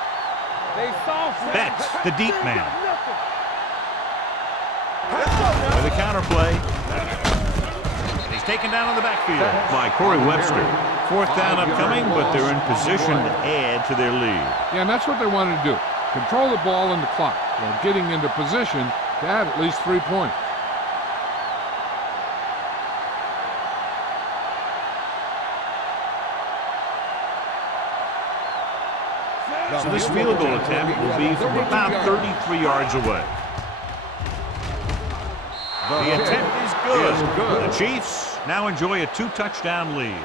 They soft. That's the deep man. Let's go now. With a counter play. He's taken down in the backfield by Corey Webster. 4th down upcoming, but they're in position to add to their lead. Yeah, and that's what they wanted to do. Control the ball and the clock while getting into position to add at least 3 points. So this field goal attempt will be from about 33 yards away. The attempt is good. The Chiefs now enjoy a 2-touchdown lead.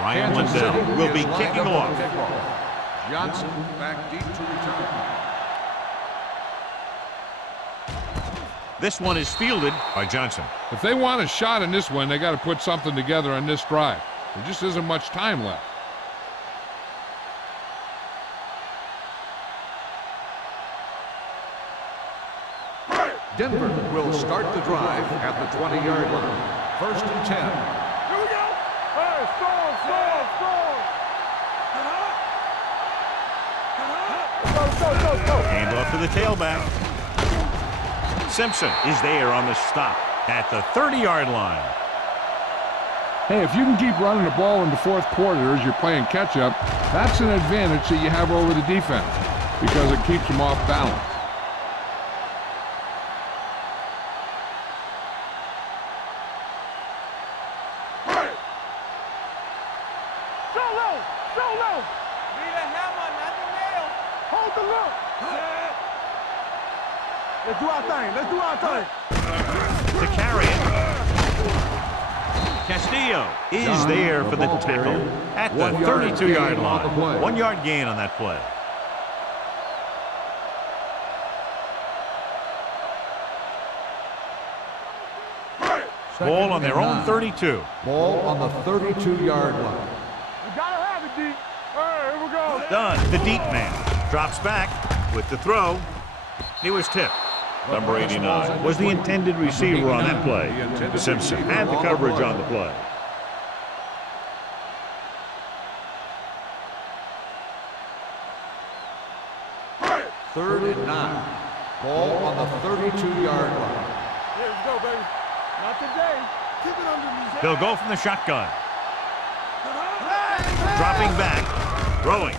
Ryan Lindell will be kicking off. Johnson back deep to return. This one is fielded by Johnson. If they want a shot in this one, they got to put something together on this drive. There just isn't much time left. Denver will start the drive at the 20-yard line. 1st and 10. Here we go. Hey, storm. Go. Hand off to the tailback. Simpson is there on the stop at the 30-yard line. Hey, if you can keep running the ball in the 4th quarter as you're playing catch-up, that's an advantage that you have over the defense. because it keeps them off balance. Solo! Need a hammer, not the nail. Hold the look! Let's do our thing. Let's do our thing. To carry it. Castillo is there for the tackle at the 32-yard line. 1 yard gain on that play. Ball on their own 32. Ball on the 32-yard line. We gotta have it, D. All right, here we go. Done. The deep man drops back with the throw. He was tipped. Number 89 was the intended receiver on that play. Simpson had the coverage on the play. Third and 9. Ball on the 32-yard line. Here we go, baby. Not today. Keep it underneath. They'll go from the shotgun. Dropping back, throwing.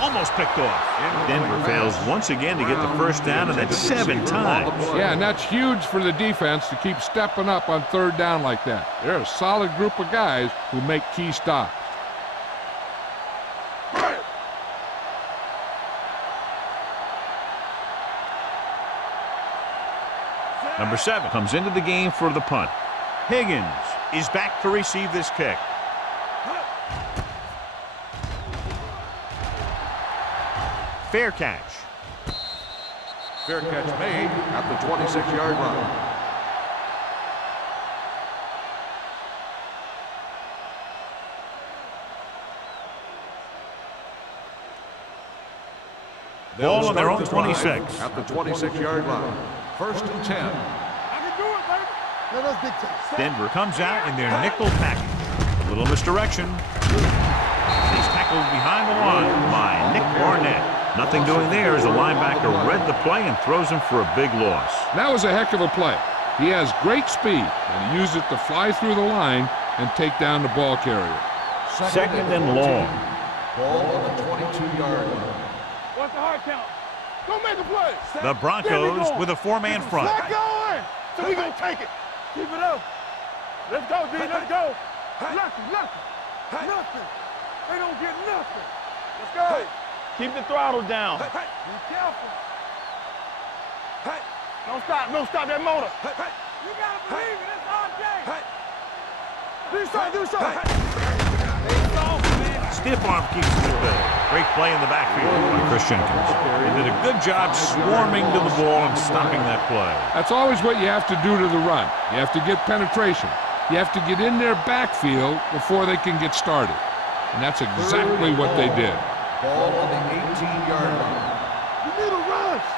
Almost picked off. Denver fails once again to get the first down, and that's 7 times. Yeah, and that's huge for the defense to keep stepping up on third down like that. They're a solid group of guys who make key stops. Number 7 comes into the game for the punt. Higgins is back to receive this kick. Fair catch. Fair catch made at the 26-yard line. Ball on their own 26. At the 26-yard line. First and 10. I can do it, baby. Let us dictate. Denver comes out in their nickel package. A little misdirection. He's tackled behind the line by Nick Barnett. Nothing doing there as the linebacker read the play and throws him for a big loss. That was a heck of a play. He has great speed, and he used it to fly through the line and take down the ball carrier. Second and long. Ball on the 22-yard line. What's the hard count? Go make a play. The Broncos with a 4-man front. Let going. So we gonna take it. Keep it up. Let's go, D. Let's go. Nothing. They don't get nothing. Let's go. Keep the throttle down. Be careful. Don't stop that motor. You gotta believe it. It's our day. Do something. Stiff arm keeps him in the middle. Great play in the backfield by Chris Jenkins. He did a good job swarming to the ball and stopping that play. That's always what you have to do to the run. You have to get penetration. You have to get in their backfield before they can get started. And that's exactly what they did. Ball on the 18-yard line. You need a rush.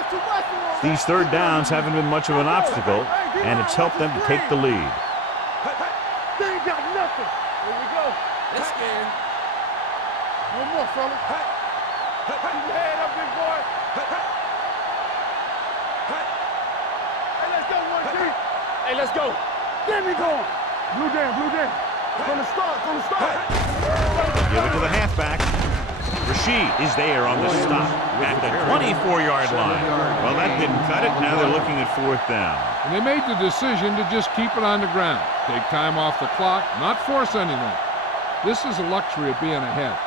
It's too much for us. These third downs haven't been much of an obstacle, and it's helped them to take the lead. They ain't got nothing. Here we go. Let's skin. No more, fella. Keep your head up, big boy. Hey, let's go, 1G. Hey, let's go. Get me going. Blue down. From the start. Give it to the halfback. Rashid is there on the stop at the 24-yard line. Well, that didn't cut it. Now they're looking at 4th down. And they made the decision to just keep it on the ground. Take time off the clock, not force anything. This is the luxury of being ahead.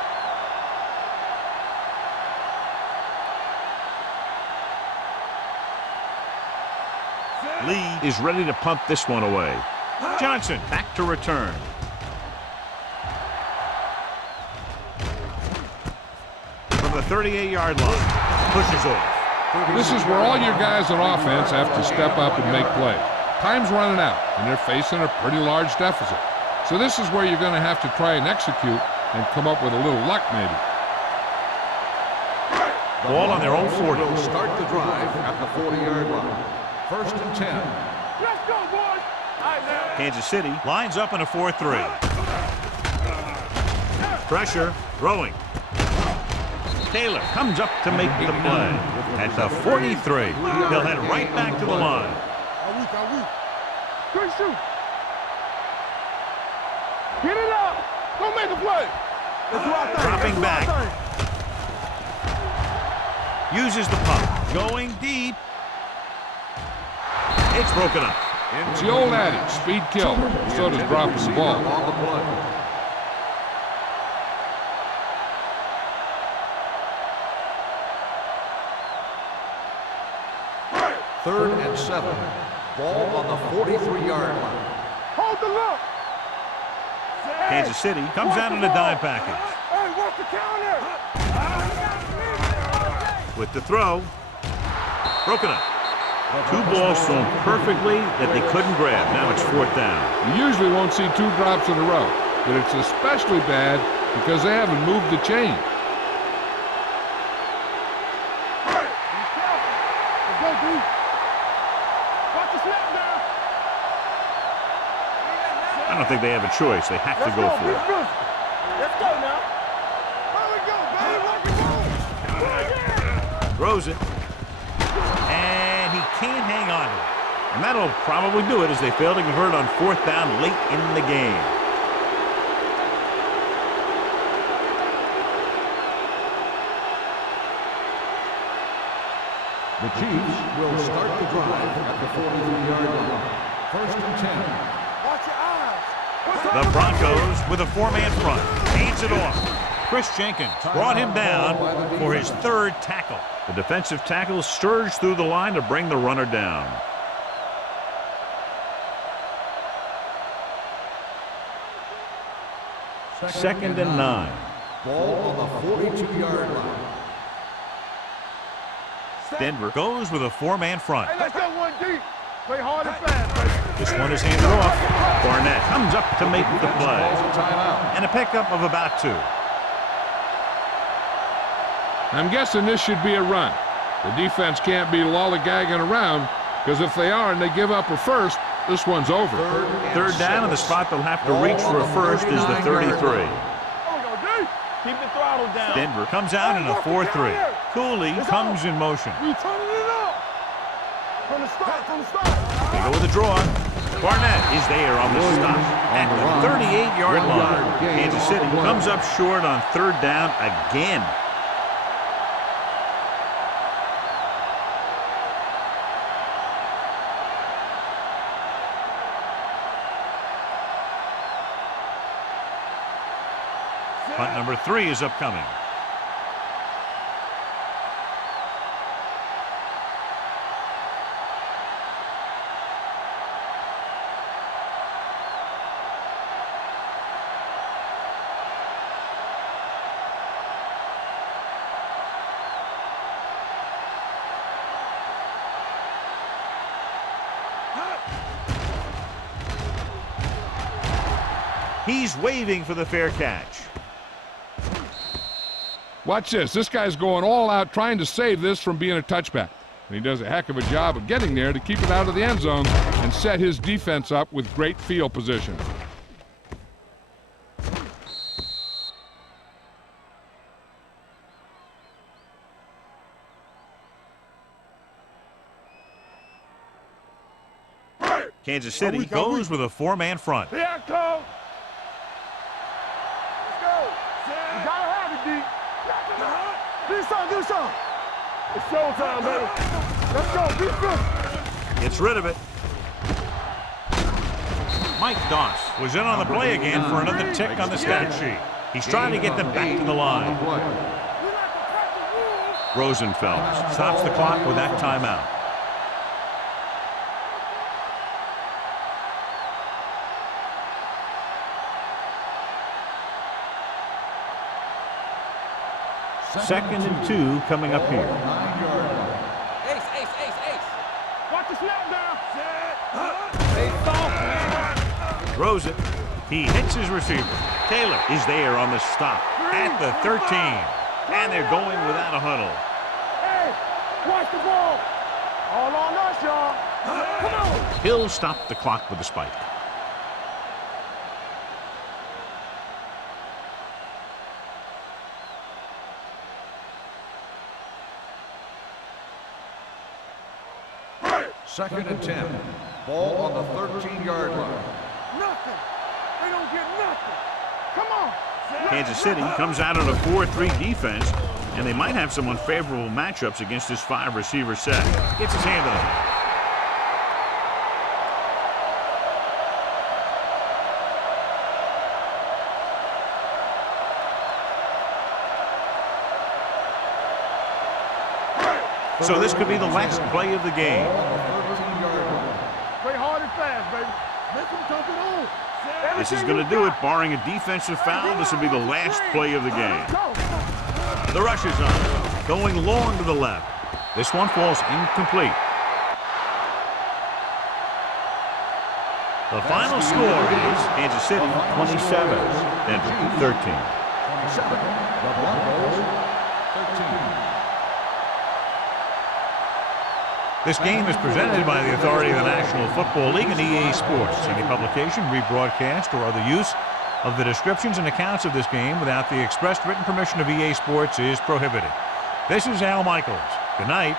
Lee is ready to punt this one away. Johnson back to return. From the 38-yard line, pushes off. This is where all your guys on offense have to step up and make plays. Time's running out, and they're facing a pretty large deficit. So this is where you're going to have to try and execute and come up with a little luck, maybe. Ball on their own 40. Will start the drive at the 40-yard line. First and 10. Let's go, boys. All right, now. Kansas City lines up in a 4-3. Pressure, throwing. Taylor comes up to make the play. At the 43, he'll head right back to the line. Good shoot. Get it up. Go make a play. Let's do our thing. Dropping back. Uses the pump. Going deep. It's broken up. It's the old adage, speed kills. So does dropping the ball. On the play. Third and 7. Ball on the 43-yard line. Hold the look. Kansas City comes out in a dime package. Hey, what's the counter? With the throw. Broken up. Two balls thrown perfectly that they couldn't grab. Now it's 4th down. You usually won't see 2 drops in a row, but it's especially bad because they haven't moved the chain. Let's go, D. Watch the snap down. I don't think they have a choice. They have to go for it. Let's go now. There we go, baby. Throws it. And he can't hang on to it. And that'll probably do it as they fail to convert on 4th down late in the game. The Chiefs will start the drive at the 43-yard line. 1st and 10. Watch your eyes. The Broncos with a 4-man front. Hands it off. Chris Jenkins brought him down for his 3rd tackle. The defensive tackle surged through the line to bring the runner down. Second and 9. Ball on the 42-yard line. Denver goes with a 4-man front. Hey, let's go one deep. Play hard and fast, baby. This one is handed off. Barnett comes up to make the play. Calls a timeout. And a pickup of about 2. I'm guessing this should be a run. The defense can't be lollygagging around because if they are and they give up a first, this one's over. 3rd down, and the spot they'll have to reach for a first is the 33. There we go, D. Keep the throttle down. Denver comes out in a 4-3. Cooley comes in motion. We turning it up. From the start, from the start. They go with a draw. Barnett is there on the stop at the 38-yard line. Kansas City comes up short on 3rd down again. Punt number 3 is upcoming. He's waving for the fair catch. Watch this. This guy's going all out trying to save this from being a touchback. And he does a heck of a job of getting there to keep it out of the end zone and set his defense up with great field position. Kansas City goes with a 4-man front. Here I come. Let's go. You gotta have it, D. Do something, do something. It's showtime, baby. Let's go, be good. Gets rid of it. Mike Doss was in on the play again for another tick on the stat sheet. He's trying to get them back to the line. Rosenfeld stops the clock with that timeout. Second and 2 coming up here. Ace, ace, ace, ace. Watch the snap down. Throws it. He hits his receiver. Taylor is there on the stop at the 13. And they're going without a huddle. Hey, watch the ball. All on us, y'all. Come on. He'll stop the clock with a spike. Second and 10. Ball on the 13-yard line. Nothing. They don't get nothing. Come on. Kansas City comes out on a 4-3 defense. And they might have some unfavorable matchups against this 5-receiver set. Gets his hand on it. So this could be the last play of the game. Play hard and fast, baby. Let them dump it on. This is going to do it. Barring a defensive foul, this will be the last play of the game. The rush is on. Going long to the left. This one falls incomplete. The final score is Kansas City 27 and 13. 27. The Broncos 13. This game is presented by the authority of the National Football League and EA Sports. Any publication, rebroadcast, or other use of the descriptions and accounts of this game without the expressed written permission of EA Sports is prohibited. This is Al Michaels. Good night.